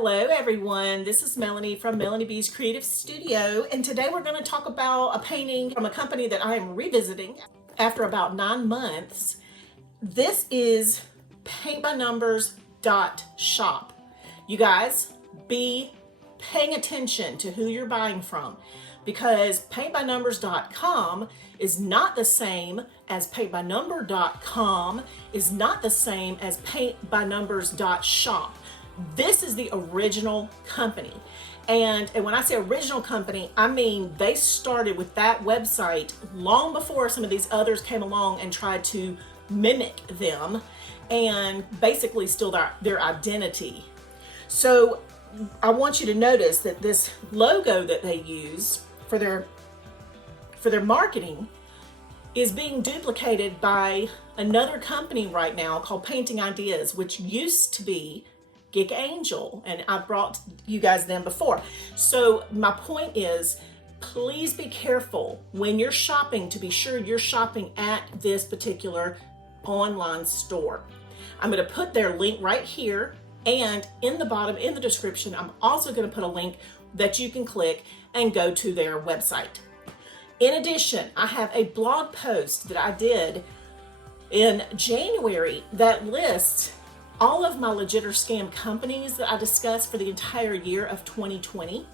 Hello everyone, this is Melanie from Melanie B's Creative Studio, and today we're going to talk about a painting from a company that I am revisiting after about 9 months. This is PaintbyNumbers.Shop. You guys, be paying attention to who you're buying from, because PaintbyNumbers.com is not the same as PaintbyNumber.com, is not the same as PaintbyNumbers.Shop. This is the original company. And when I say original company, I mean they started with that website long before some of these others came along and tried to mimic them and basically steal their identity. So I want you to notice that this logo that they use for their marketing is being duplicated by another company right now called Painting Ideas, which used to be Geek Angel, and I've brought you guys them before. So my point is, please be careful when you're shopping to be sure you're shopping at this particular online store. I'm going to put their link right here, and in the bottom in the description I'm also going to put a link that you can click and go to their website. In addition, I have a blog post that I did in January that lists all of my legit or scam companies that I discussed for the entire year of 2020.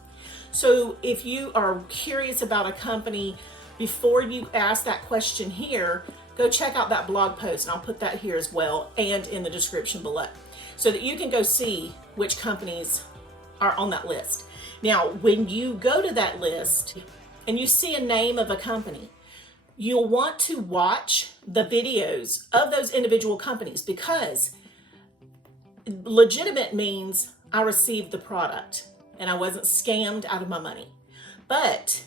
So if you are curious about a company, before you ask that question here, go check out that blog post, and I'll put that here as well and in the description below, so that you can go see which companies are on that list. Now, when you go to that list and you see a name of a company, you'll want to watch the videos of those individual companies, because legitimate means I received the product and I wasn't scammed out of my money. But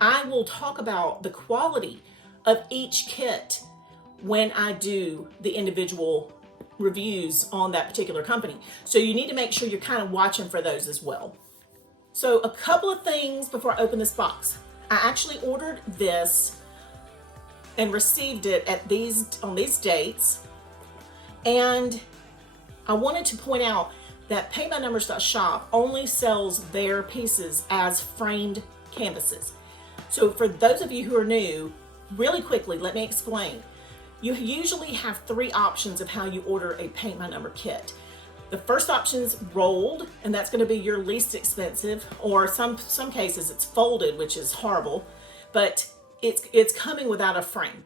I will talk about the quality of each kit when I do the individual reviews on that particular company. So you need to make sure you're kind of watching for those as well. So a couple of things before I open this box. I actually ordered this and received it on these dates, and I wanted to point out that PaintbyNumbers.Shop only sells their pieces as framed canvases. So for those of you who are new, really quickly, let me explain. You usually have 3 options of how you order a Paint by Number kit. The first option is rolled, and that's going to be your least expensive, or some cases it's folded, which is horrible, but it's coming without a frame.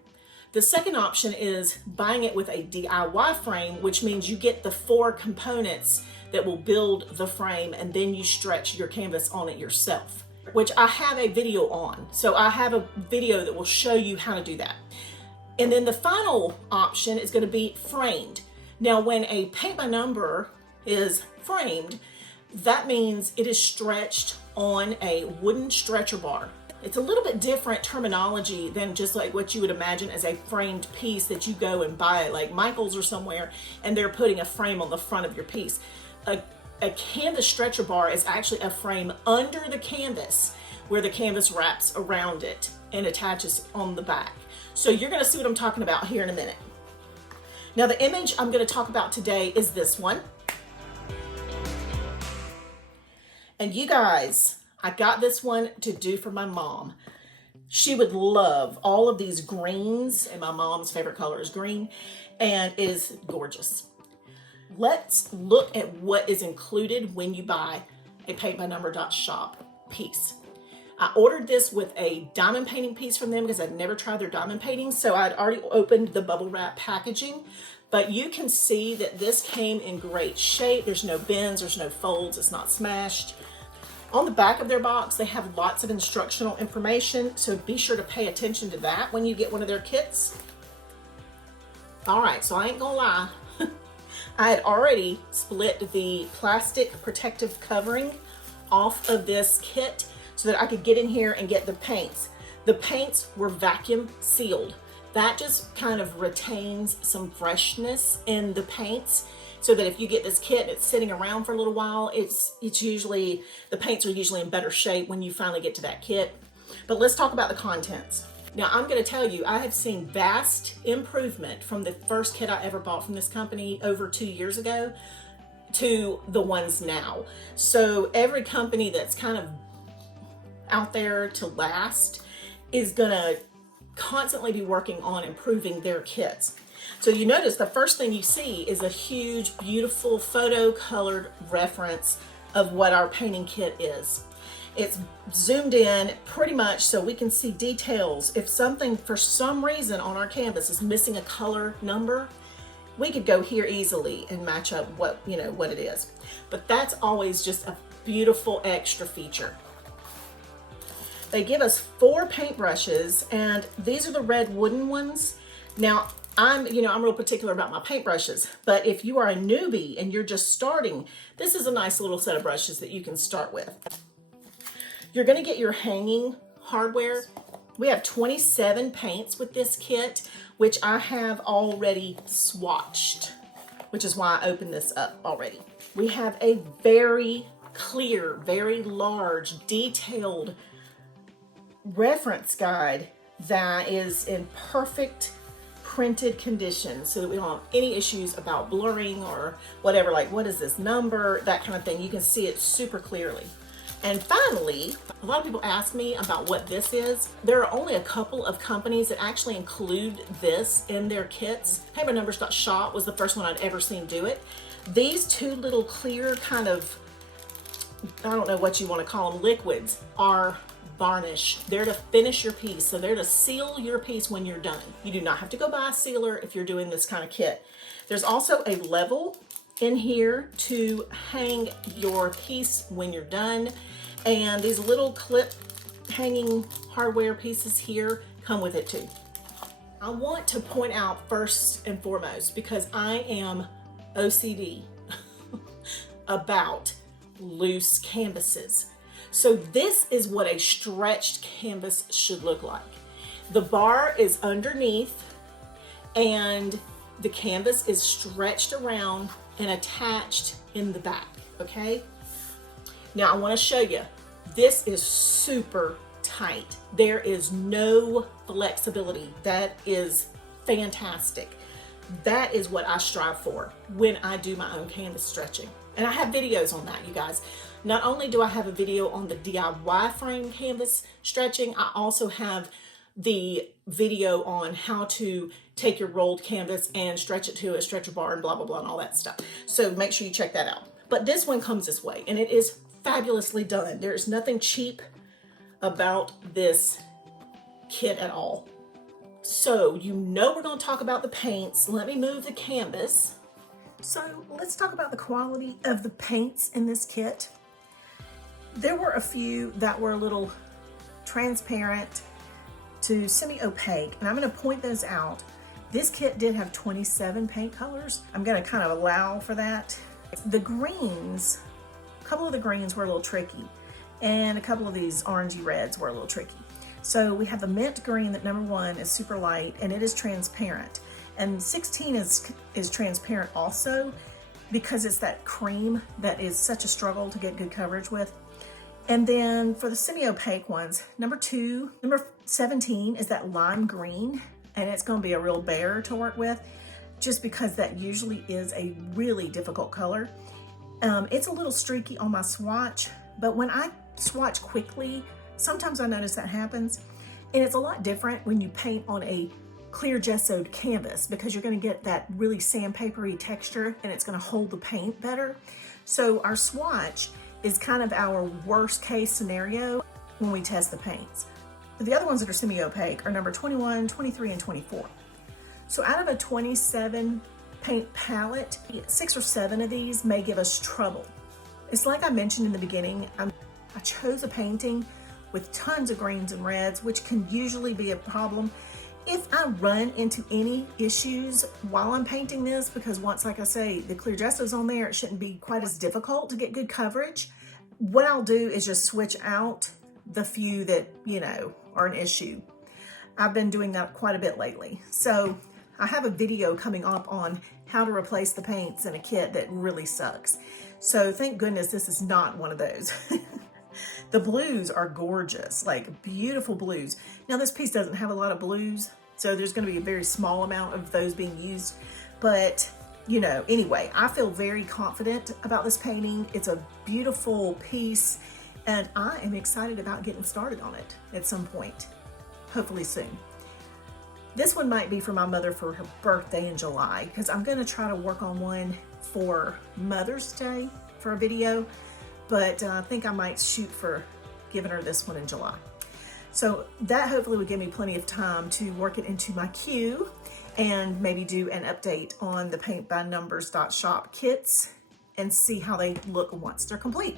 The second option is buying it with a DIY frame, which means you get the 4 components that will build the frame, and then you stretch your canvas on it yourself, which I have a video on. So I have a video that will show you how to do that. And then the final option is going to be framed. Now, when a Paint by Number is framed, that means it is stretched on a wooden stretcher bar. It's a little bit different terminology than just like what you would imagine as a framed piece that you go and buy at like Michael's or somewhere, and they're putting a frame on the front of your piece. A canvas stretcher bar is actually a frame under the canvas where the canvas wraps around it and attaches on the back. So you're going to see what I'm talking about here in a minute. Now, the image I'm going to talk about today is this one. And you guys, I got this one to do for my mom. She would love all of these greens, and my mom's favorite color is green, and it is gorgeous. Let's look at what is included when you buy a PaintbyNumber.Shop piece. I ordered this with a diamond painting piece from them because I'd never tried their diamond painting, so I'd already opened the bubble wrap packaging, but you can see that this came in great shape. There's no bends, there's no folds, it's not smashed. On the back of their box, they have lots of instructional information, so be sure to pay attention to that when you get one of their kits. All right, so I ain't gonna lie. I had already split the plastic protective covering off of this kit so that I could get in here and get the paints. The paints were vacuum sealed. That just kind of retains some freshness in the paints, so that if you get this kit and it's sitting around for a little while, it's usually, the paints are usually in better shape when you finally get to that kit. But let's talk about the contents. Now, I'm going to tell you, I have seen vast improvement from the first kit I ever bought from this company over 2 years ago. to the ones now. So every company that's kind of out there to last is gonna constantly be working on improving their kits. So you notice the first thing you see is a huge, beautiful photo colored reference of what our painting kit is. It's zoomed in pretty much so we can see details. If something for some reason on our canvas is missing a color number, we could go here easily and match up what, you know, what it is. But that's always just a beautiful extra feature. They give us 4 paintbrushes, and these are the red wooden ones. Now, I'm real particular about my paintbrushes, but if you are a newbie and you're just starting, this is a nice little set of brushes that you can start with. You're gonna get your hanging hardware. We have 27 paints with this kit, which I have already swatched, which is why I opened this up already. We have a very clear, very large, detailed reference guide that is in perfect printed condition so that we don't have any issues about blurring or whatever, like what is this number, that kind of thing. You can see it super clearly. And finally, a lot of people ask me about what this is. There are only a couple of companies that actually include this in their kits. PaintbyNumbers.Shop was the first one I'd ever seen do it. These 2 little clear kind of, I don't know what you want to call them, liquids, are varnish. They're to finish your piece. So they're to seal your piece when you're done. You do not have to go buy a sealer if you're doing this kind of kit. There's also a level in here to hang your piece when you're done. And these little clip hanging hardware pieces here come with it too. I want to point out first and foremost, because I am OCD about loose canvases. So this is what a stretched canvas should look like. The bar is underneath and the canvas is stretched around and attached in the back, okay? Now I want to show you, this is super tight. There is no flexibility. That is fantastic. That is what I strive for when I do my own canvas stretching. And I have videos on that, you guys. Not only do I have a video on the DIY frame canvas stretching, I also have the video on how to take your rolled canvas and stretch it to a stretcher bar and blah, blah, blah, and all that stuff. So make sure you check that out. But this one comes this way, and it is fabulously done. There is nothing cheap about this kit at all. So you know we're going to talk about the paints. Let me move the canvas. So let's talk about the quality of the paints in this kit. There were a few that were a little transparent to semi-opaque, and I'm going to point those out. This kit did have 27 paint colors. I'm going to kind of allow for that. The greens, a couple of the greens were a little tricky, and a couple of these orangey reds were a little tricky. So we have the mint green that number 1 is super light, and it is transparent. And 16 is transparent also, because it's that cream that is such a struggle to get good coverage with. And then for the semi-opaque ones, number 17 is that lime green, and it's going to be a real bear to work with, just because that usually is a really difficult color. It's a little streaky on my swatch, but when I swatch quickly, sometimes I notice that happens. And it's a lot different when you paint on a clear gessoed canvas, because you're going to get that really sandpapery texture and it's going to hold the paint better. So our swatch is kind of our worst case scenario when we test the paints. The other ones that are semi-opaque are number 21, 23, and 24. So out of a 27 paint palette, 6 or 7 of these may give us trouble. It's like I mentioned in the beginning, I chose a painting with tons of greens and reds, which can usually be a problem. If I run into any issues while I'm painting this, because once, like I say, the clear gesso's on there, it shouldn't be quite as difficult to get good coverage. What I'll do is just switch out the few that, you know, are an issue. I've been doing that quite a bit lately. So I have a video coming up on how to replace the paints in a kit that really sucks. So thank goodness this is not one of those. The blues are gorgeous, like beautiful blues. Now this piece doesn't have a lot of blues, so there's going to be a very small amount of those being used, but you know, anyway, I feel very confident about this painting. It's a beautiful piece, and I am excited about getting started on it at some point, hopefully soon. This one might be for my mother for her birthday in July, because I'm gonna try to work on one for Mother's Day for a video, but I think I might shoot for giving her this one in July. So that hopefully would give me plenty of time to work it into my queue and maybe do an update on the PaintbyNumbers.Shop kits and see how they look once they're complete.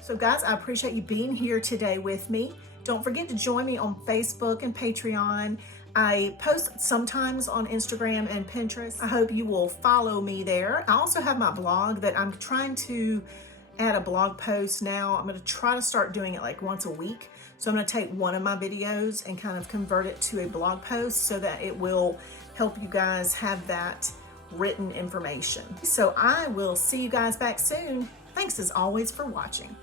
So guys, I appreciate you being here today with me. Don't forget to join me on Facebook and Patreon. I post sometimes on Instagram and Pinterest. I hope you will follow me there. I also have my blog that I'm trying to add a blog post now. I'm going to try to start doing it like once a week. So I'm going to take one of my videos and kind of convert it to a blog post so that it will help you guys have that written information. So I will see you guys back soon. Thanks as always for watching.